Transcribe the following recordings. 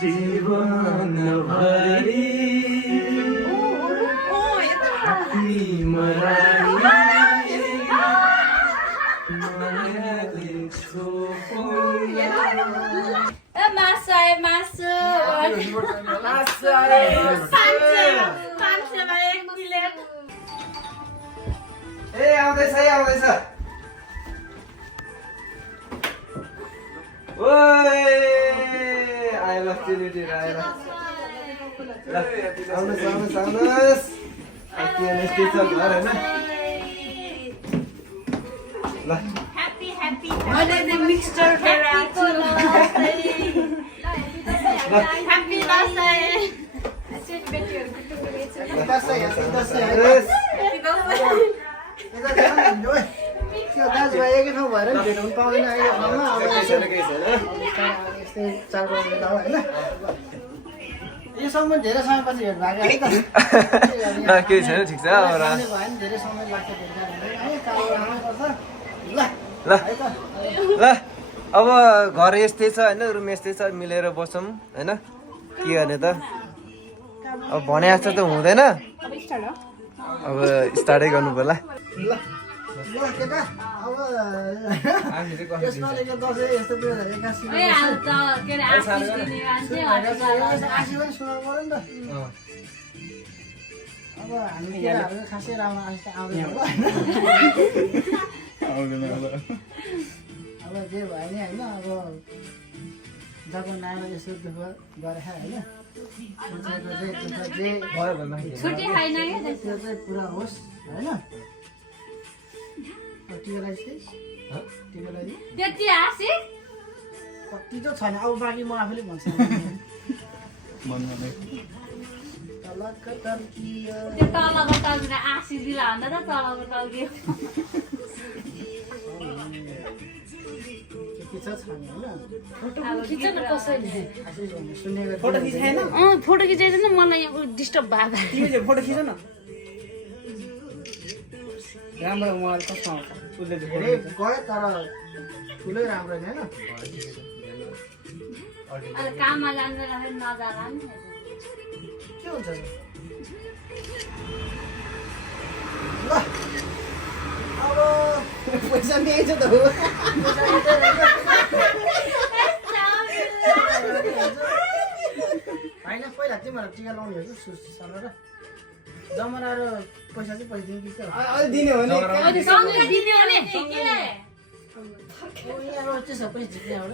जीवन भरी आउँदैछ आयो चिलिटी आएर आउनुहोस् घर होइन ल मैले मिक्सचर दाजुभाइ एकै ठाउँ भएर पनि भेट्नु पाउँदैन अहिले ठाउँमा अब यस्तै चाडपर्व बेला हो होइन यो समय धेरै समयपछि भेट भएको है त केही छैन ठिक छ भयो नि धेरै समय लाग्छ भेट्दा है चाडपर्व आउनुपर्छ ल ल ल अब घर यस्तै छ होइन रुम यस्तै छ मिलेर बसौँ होइन के गर्ने त अब भने जस्तो त हुँदैन अब स्टार्टै गर्नु पर्ला ल केटा अब यसपालिको दसैँ यस्तो 2081 आशी पनि सुनाउनु पर्यो नि त अब हामी केटाहरू खासै राम्रो आशी त आउँदैन होला अब जे भयो नि होइन अब जब नानीले यसो दुःख गरेछ होइन छुट्टी खाइन त्यो चाहिँ पुरा होस् होइन टिका लगाइस् टिका लगाइदिए त्यति हाँसी कति त छैन अब बाँकी म आफैले भन्छु त्यो तलको तल्किएर आँसी दिला भन्दा त तलको तल्कियो फोटो खिचाइदिनु मलाई यहाँ डिस्टर्ब भएको फोटो खिच न राम्रो उहाँहरू कस्तो आउँछ उसले धेरै गयो तर ठुलै राम्रो होइन काममा जाँदा नजाला नि के हुन्छ ल अब पैसा दिएछ त हो होइन पहिला तिमीहरू टिका लाउने हो कि सुसाना र जमरा र पैसा चाहिँ पैसा दिनु कि अहिले दिने हो नि यहाँ चाहिँ सबै झिक्ने हो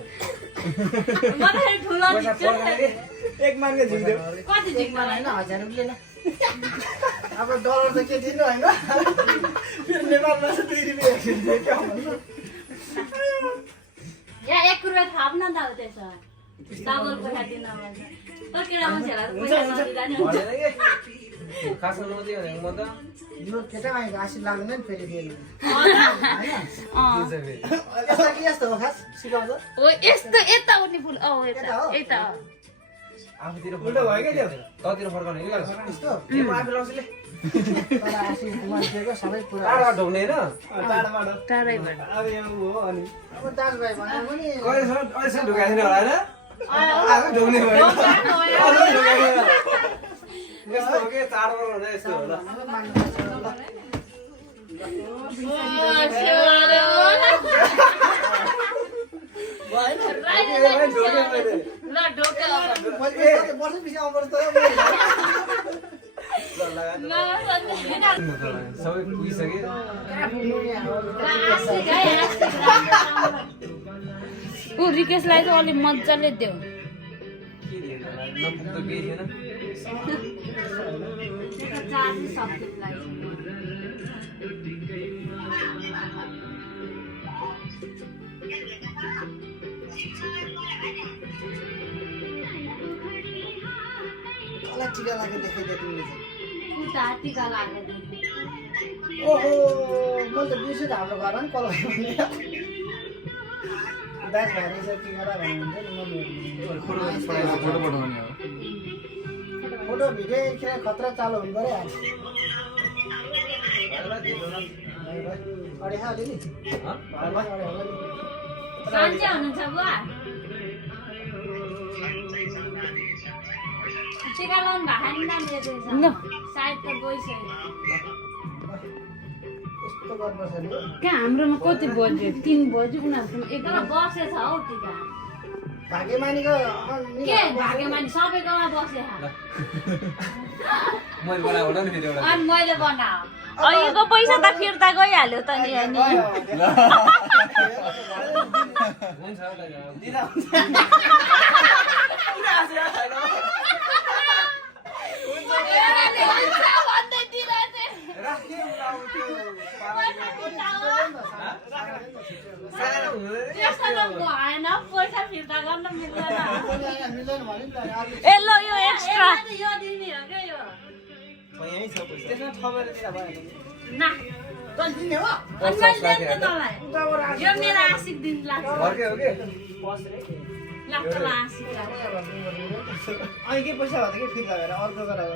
एक मार्के झिक्यो कति झिक्नु होइन 1000 रुपियाँ ल अब डलर त के दिनु होइन फेरि नेपालमा चाहिँ 2 रुपियाँ के भन्नु यहाँ 1 रुपियाँ थाप न त त्यसो डबल पैसा दिन त केटा मान्छेहरूलाई पैसा नदिँदा नि हुन्छ खासमा नदियो भने म त यो केटा मान्छेको आशी लाग्दैन नि फेरि दिएन के यस्तो कि यस्तो हो खास सिकाउँछ हो यस्तो यता उठ्ने फुल यता आफूतिर उल्टो भयो क्या त्यो ततिर फर्काउने कि यस्तो म आफू लाउँछु तर आशी मान्छेको सबै पुरा टाढा ढोग्ने होइन टाढैबाट अब यहाँ हो अनि अब दाजुभाइ भनेर पनि अहिलेसम्म ढोकाएको थिएन होला होइन आफू ढोग्ने भयो यस्तो हो कि चाडबाड हुँदा यस्तो होला सबै पुगिसके ऊ रिकेशलाई चाहिँ अलिक मजाले देऊ नपुग्दा केही थिएन टिका लागेको देखाइदियो तिमीले चाहिँ टिका लाग्यो ओहो मैले त बिर्सेँ त हाम्रो घरमा पनि कल भयो भने दाज भाइ रहेछ टिका ला भन्नुहुन्थ्यो नि फोटो पठाउने हो फोटो भिडियो एकखेर खतरा चालु हुनु पर्यो अरे हाले नि सन्चै हुनुहुन्छ बुवा टिका लाउनु भएको नि नानीले सायद त गइसक्यो यस्तो गर्नुपर्छ नि कहाँ हाम्रोमा कति बज्यो 3 बज्यो उनीहरूकोमा तर बसेछ हौ टिका भाग्यमानीको के भाग्यमानी सबैकोमा बसे मैले बनाएको नि फेरि एउटा अनि मैले बनाऊ अहिलेको पैसा त फिर्ता गइहाल्यो त नि अनि हुन्छ त्यस्तो त भएन पैसा फिर्ता गर्न मिल्दैन मिल्दैन भने नि त ए ल यो एक्स्ट्रा यो दिने हो क्या यो यही छ पैसा त्यसमा ठमेर दिँदा भयो ना तल दिने हो अनि मैले दिएँ त तँलाई यो मेरो आशिक दिन लाग्छ घरकै हो के लाग्छ ल आशिक लाग्छ अनि के पैसा भयो त के फिर्ता गरेर अर्को गरेर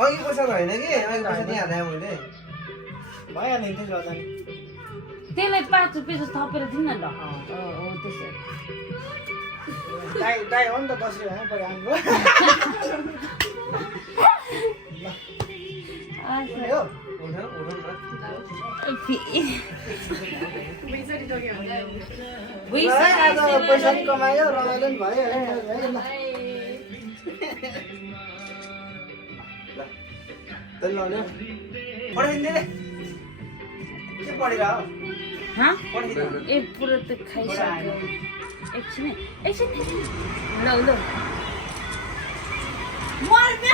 अघि पैसा त होइन कि अघि पैसा दिइहालेँ मैले भइहाल्यो नि त्यसो भए त्यसलाई 5 रुपैयाँ जस्तो थपेर दिनु न ल हो त्यसो दाइ हो नि त 10 रुपियाँ पऱ्यो हाम्रो हो उठौँ पैसा नि कमायो रमाइलो नि भयो पढाइदिँदै के पढेर हो हाँ ए पुरो त खाइसक्यो एकछिन ल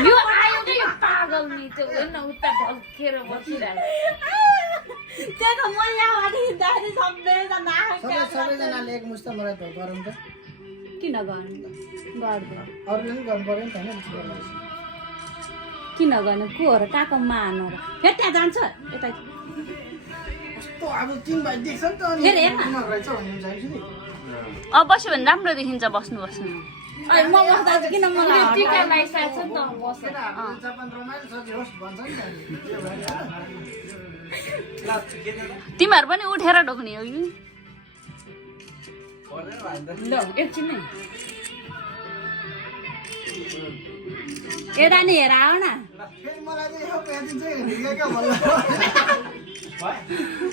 यो आयो नि यो पागल नि त्यो हेर्न उता ढल्केर बसिरहेको त्यो त म यहाँबाट हिँड्दाखेरि सबैजना सबैजनाले एक मुष्ट मलाई त गरौँ त किन गर्नु गर्दैन अरूले पनि गर्नु पर्यो नि त होइन किन गर्नु को हो र काको मान र फेरि त्यहाँ जान्छ यता कस्तो अब 3 भाइ देख्छ नि त अनि फेरि हेर्न। रहेछ भन्ने चाहिन्छ नि अब बस्यो भने राम्रो देखिन्छ बस्नु म बस्दा चाहिँ किन मलाई टिका लगाइसकेको छ नि त बसेर केटाहरूले जापान रमाइलो छ होस् भन्छ नि त तिमीहरू पनि उठेर ढोक्ने हो कि पर्दैन भयो नि त ल एकछिन नै यता नि हेर आऊ न फेरि मलाई चाहिँ यो प्याज चाहिँ हिँड्यो क्या भन्नु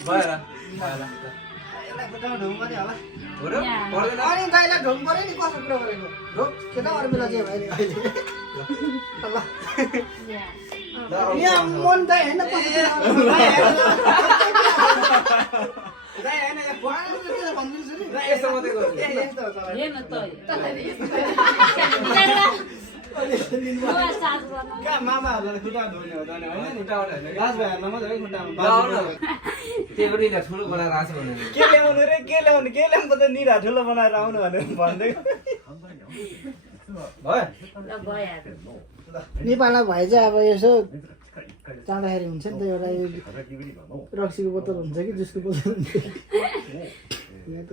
भयो र यसलाई खुट्टामा ढुङ पर्यो होला हो र पर्दैन अनि दाइलाई ढुङ पर्यो नि कस्तो कुरा गरेको ढोक केटा अरू बेला चाहिँ भयो अहिले ल यहाँ मन दाइ होइन कस्तो दाइ होइन यहाँ भनिदिन्छु नि यस्तो मात्रै गर्नु यस्तो हो तपाईँ हेर्न त बुवा साथ गर्नु कहाँ मामाहरूलाई खुट्टा धुने हो त होइन नि उठाउट होइन कि? दाजु भाइहरूलाई मजाले खुट्टामा ल आऊ न त्यो पनि त्यहाँ ठुलो बनाएर आएको छ भनेर के ल्याउनु रे के ल्याउनु त निरा ठुलो बनाएर आउनु भनेर भन्दै भयो ल भइहाल्यो नेपालमा भए चाहिँ अब यसो जाँदाखेरि हुन्छ नि त एउटा रक्सीको बोतल हुन्छ कि जुसको बोतल हुन्छ यहाँ त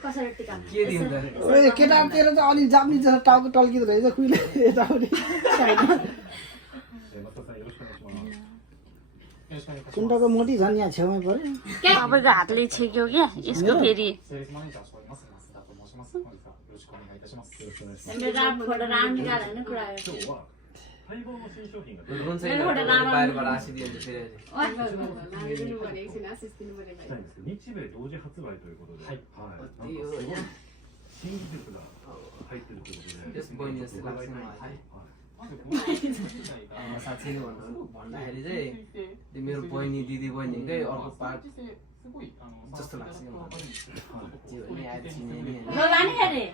कसरी टिका के दिन्छ केटाहरूतिर त अलि जाप्नी जस्तो टाउको टल्किँदो रहेछ कुहिले यताउति कुन्टाको मोटी झन् यहाँ छेउमै पऱ्यो तपाईँको हातले छेक्यो क्या यसको फेरि फोटो राम्रो निकाल्यो भने कुरा हो रुन्छ बाहिरबाट आसिदिन्छ फेरि 日米同時発売ということで、新技術が入ってるということで、 त्यस बहिनी जस्तो लाग्छ नि मलाई साँच्चै नै भन्दाखेरि चाहिँ त्यो मेरो बहिनी दिदी बहिनीकै अर्को पार्ट जस्तो लाग्छ नि मलाई त्यो पनि आएर चिने नि ल लाने अरे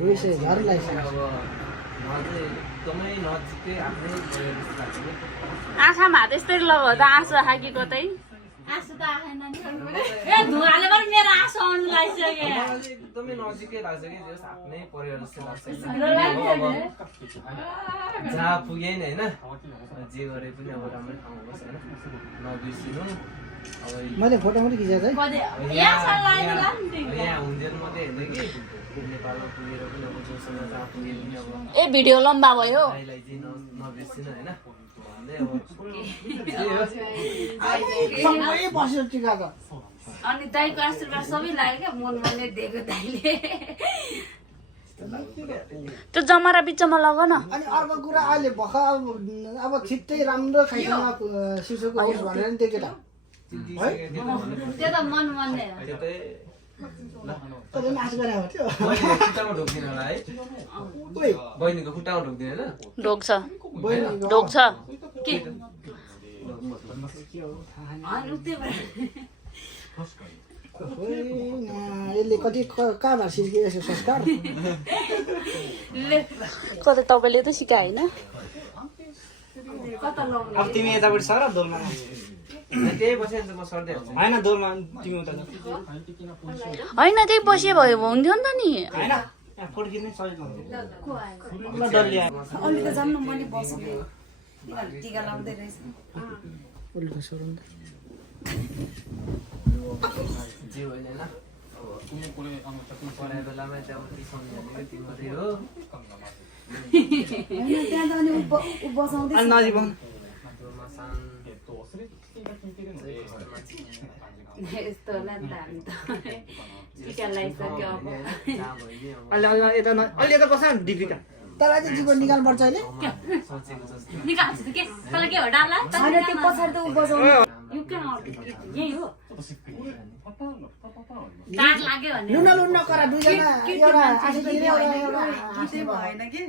रुइसे घर लाइसक्यो अब मलाई चाहिँ एकदमै नजिकै आफ्नै गएर जस्तो लाग्छ नि आँखामा हात यस्तै लगाउँदा आँसु आँखी कतै आँसु त आएन नि ए धुवाले पनि मेरो आँसु आउनु लागिसक्यो मलाई चाहिँ एकदमै नजिकै लाग्छ कि जस आफ्नै परिवार जस्तो लाग्छ ल लाने अब जहाँ पुगे नि होइन जे गरे पनि अब राम्रै ठाउँमा होस् होइन नबिर्सिनु अब मैले फोटो मात्रै खिचेको है कति यहाँ सल्लाह यहाँ हुन्जेल मात्रै हेर्दै कि नेपालमा पुगेर पनि अब जोसँग चाहिँ आफूले पनि अब ए भिडियो लम्बा भयो दाइलाई चाहिँ नबिर्सिनु होइन भन्दै अब सँगै बस्यो टिका त अनि दाइको आशीर्वाद सबै लाग्यो क्या मनमा नै दिएको दाइले त्यो जमरा बिचमा लग न अनि अर्को कुरा अहिले भर्खर अब छिट्टै राम्रो खाइकन शिशुको होस् भनेर नि त्यो केटा त्यो त मन नै हो त्यो चाहिँ तैँले नाच गरे हो त्यो बहिनीको खुट्टामा ढोक्दिन होला है ओइ बहिनीको खुट्टामा ढोक्दिन होइन ढोक्छ बहिनीको ढोक्छ के अनि यसले कति कहाँबाट सिकेको यसो संस्कार कतै तपाईँले त सिकायो होइन अब तिमी यतापट्टि सर दोलमा त्यही बसिहाल्छ म सर्दै हाल्छु होइन दोलमा तिमी उता होइन त्यही बसे भयो हुन्थ्यो नि त नि होइन यहाँ फोटो खिच्नै सजिलो हुन्छ डल्ले अलि त जान्नु मैले बस्ने टिका लाउँदै रहेछ उल्टो सरो नि जे होइन होइन अब पढाइ बेलामा चाहिँ अब रिसाउने भनेको तिमी मात्रै हो होइन त्यहाँ त अनि उ बसाउँदै अनि नजिक आउनु दोमा सान यस्तो होला नि त हामी त टिका लगाइसक्यो अब जहाँ भयो नि अब अलि अलि यता अलि यता बस न दीपिका तँलाई चाहिँ जीवन निकाल्नुपर्छ अहिले सोचेको जस्तो निकाल्छु त के तँलाई के हो डाला होइन त्यो पछाडि त उ बसाउने यो कहाँ यही हो काट लाग्यो भने लुन करा दुईजना एउटा आशी दिने एउटा भएन कि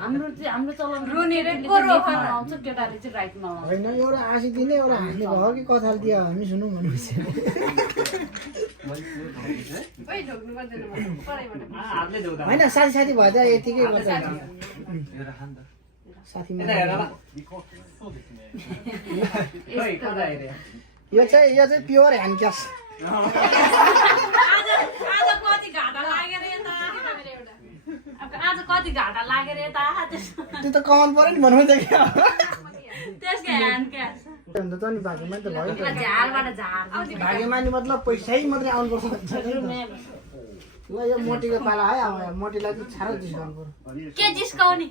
हाम्रो चलन रुनेर आउँछ केटाले चाहिँ राइटमा आउँछ होइन एउटा आशी दिने एउटा हाँस्ने भयो कि कथाल दियो हामी सुनौँ भनेपछि हातले धुँदा होइन साथी साथी भयो त यतिकै गर्छ एउटा खान त साथी यता हेर ल खै कता हेरे यो चाहिँ प्योर ह्यान्ड क्यास आज कति घाटा लागेर यता त्यो त कमान पऱ्यो नि बनाउँछ क्या त्यसको ह्यान्ड क्यास अन्त त नि भाग्यमानी त भयो नि झारबाट झार त भाग्यमानी मतलब पैसै मात्रै आउनुपर्छ भन्छ नि त। ल यो मोटीको पाला है अब मोटीलाई चाहिँ साह्रो जिस्काउनु पर्यो के जिस्काउने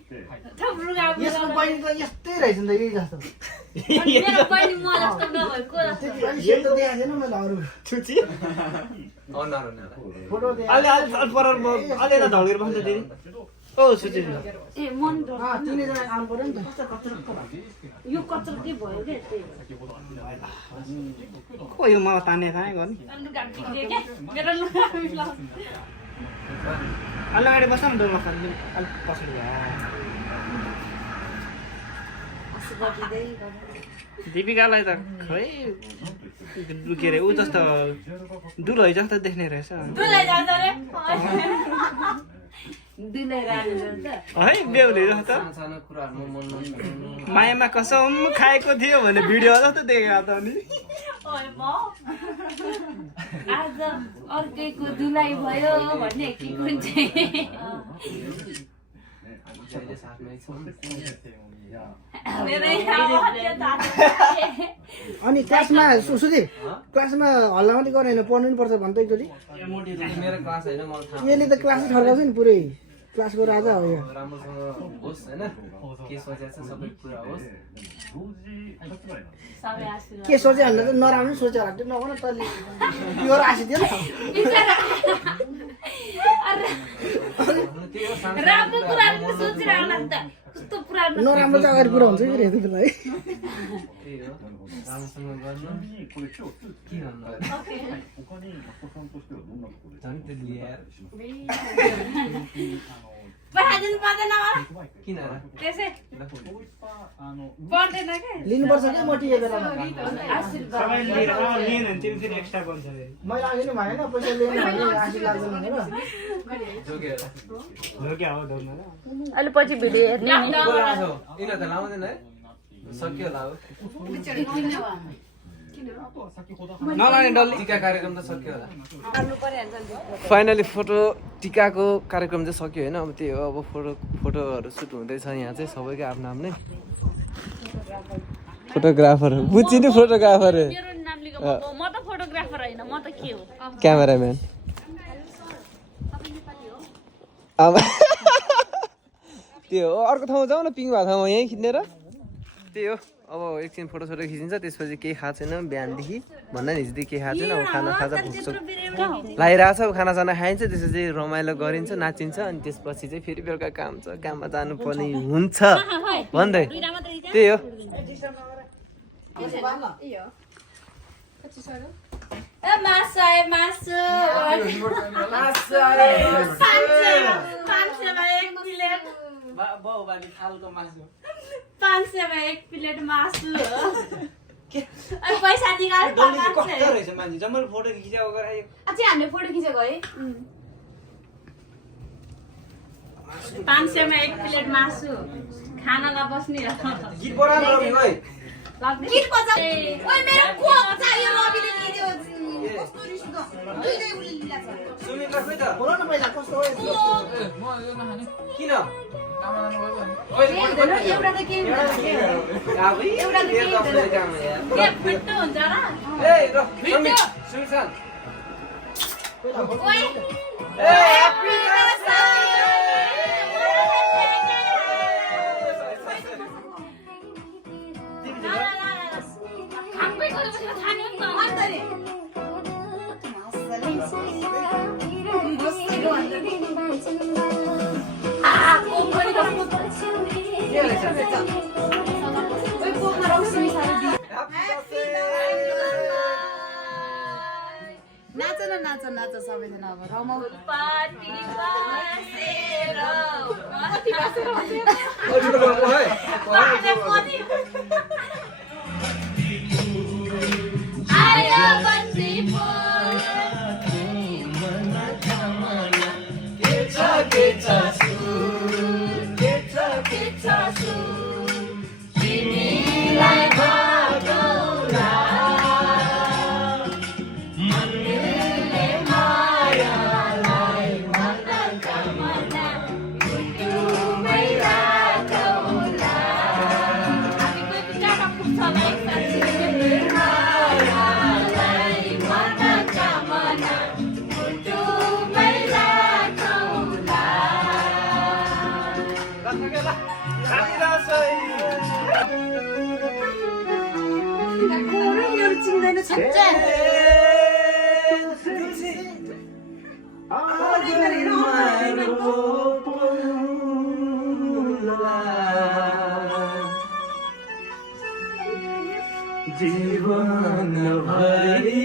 यसको बहिनी त यस्तै रहेछ नि त यही जस्तो मेरो बहिनी म जस्तो नभएको जस्तो अनि सेतो देखाएको थिएन मैले अरू छुची अनुहार हुने होला फोटो अलि देखाएको अलि पर अलि यता ढल्केर बस्छ दिदी ओ छुची ए मन तिनैजना आउनु पर्यो नि त यो कचरो के भयो के को यो मलाई तान्ने कहाँ गर्ने लुगा बिग्रियो के मेरो लुगा बिग्रियो अलि अगाडि बस्छ न डोलमा खाली अलिक पछाडि दिपिकालाई त खै के अरे ऊ जस्तो दुलै जस्तो देख्ने रहेछ दुलै जान्छ रे दुलै रानी जान्छ है बेहुली जस्तो सानो कुराहरूमा मन नछाड्नु मायामा कसम खाएको थियो भने भिडियो जस्तो देखेको त नि ओए म आज अर्कैको दुलाई भयो भन्ने कि कुन चाहिँ अहिले साथमै छौँ मेरो यहाँ अनि क्लासमा सुदीप क्लासमा हल्ला मात्रै गरेन पढ्नु नि पर्छ भन्छ एकचोटि मेरो क्लास होइन मलाई थाहा यसले त क्लासै ठर्काउँछ नि पुरै क्लासको राजा हो यो राम्रोसँग होस् होइन के सोचेको छ सबै कुरा होस् सबै आशीर्वाद के सोच्यो भने चाहिँ नराम्रो सोचेर त्यो नभन तैँले प्योर आशी दियो त्यही हो सानो राम्रो कुराहरू पनि सोचिरहला नि त कस्तो पुरानो नराम्रो चाहिँ अगाडि पुरा हुन्छ कि रहेछ त्यसलाई त्यही हो राम्रोसँग गर्नु के भन्नु झन् त्यो लिएर पठाइदिनु पर्दैन किन र त्यसै पर्दैन के लिनुपर्छ क्या मोटी यो बेलामा आशीर्वाद सबै लिएर लिएन भने तिमी फेरि एक्स्ट्रा बन्छ अरे मैले अघि नै भनेन पैसा लिएन भने आशी लाग्दैन भनेर जोगेर हो क्या हो दौडमा अहिले पछि भिडियो हेर्ने नि को लाउँछौ यिनीहरू त लाउँदैन है सक्यो होला हो नलाने डल्ले टिका कार्यक्रम त सक्यो होला फाइनली फोटो टिकाको कार्यक्रम चाहिँ सक्यो होइन अब त्यही हो अब फोटोहरू सुट हुँदैछ यहाँ चाहिँ सबैको आफ्नो आफ्नै फोटोग्राफर बुझ्छ नि फोटोग्राफर मेरो नाम लेख म त फोटोग्राफर होइन म त के हो क्यामेराम्यान त्यो हो अर्को ठाउँमा जाउँ न पिङ भएको ठाउँमा यहीँ खिच्नेर त्यही हो अब एकछिन फोटोसोटो खिचिन्छ त्यसपछि केही खाएको छैन बिहानदेखि भन्दा नि हिजोदेखि केही खाएको छैन अब खाजा भुक्छ लगाइरहेको छ अब खानासाना खाइन्छ त्यसपछि रमाइलो गरिन्छ नाचिन्छ अनि त्यसपछि चाहिँ फेरि बेलुका काम छ काममा जानुपर्ने हुन्छ भन्दै त्यही हो मासु आयो मासु 500 मा 1 प्लेट मासु पैसा निकाल जम्मै फोटो खिचेको गरे अझै हामीले फोटो खिचेको है 500 मा 1 प्लेट मासु खानालाई बस्ने गीत बराबर रमी ओइ गीत बजा ओइ मेरो कोक चाहियो रविले दिदियो कस्तो रिस द दुईटै उले लिला छ सुमित खोइ त बोल न पहिला कस्तो हो किन एउटा त के एउटा त के के फिट्टो हुन्छ र ए र सुमित सुमित ओइ ए ह्यापी नाच सबैजना अब रमाउ पार्टी बसेर आयो बन्दी तिमीलाई भागौला मनले मायालाई मनमा मना टुटुमै राखौला हामी कोही बिचारा पुग्छ मायालाई मनमा मना टुटुमै राखौला चिन्दैन छच्चा जीवन भरि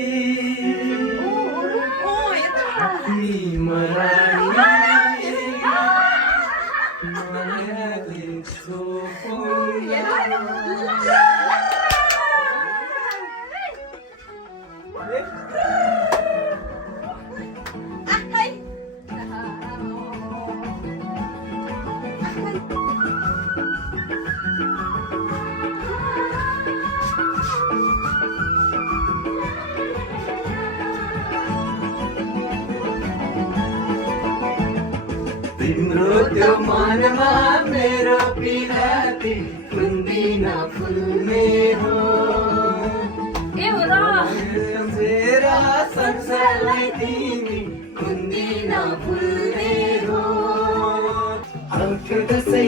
तिम्रो त्यो मनमा मेरो पिराती कुन्दिन फुल्ने हो ए हो र मेरा संसारलाई तिमी कुन्दिन फुल्ने हो आँखा दसै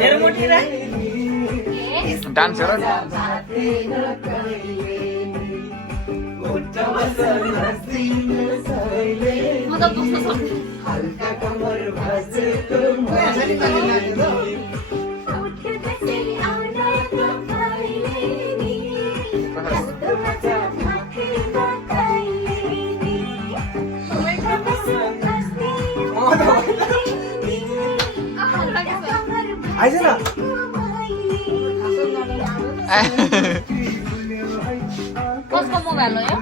मेरो मोटी रा डान्सर म त बस्न सक्छु हल्का कमर भाँचेको आइज न कसको मोबाइल हो यो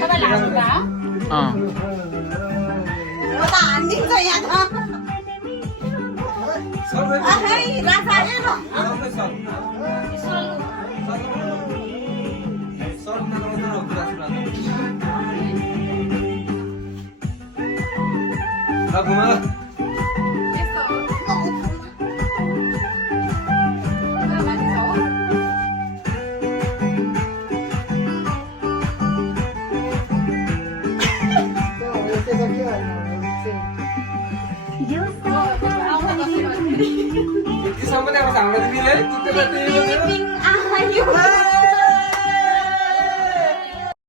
तपाईले हान्नु भयो म त हान्दिन्छ यहाँ त ahai rasanya no Então, eu tenho aqui, ó. यतिसम्म नै आउँछ हाम्रो दिदीले है, त्यति बेला त्यही हो।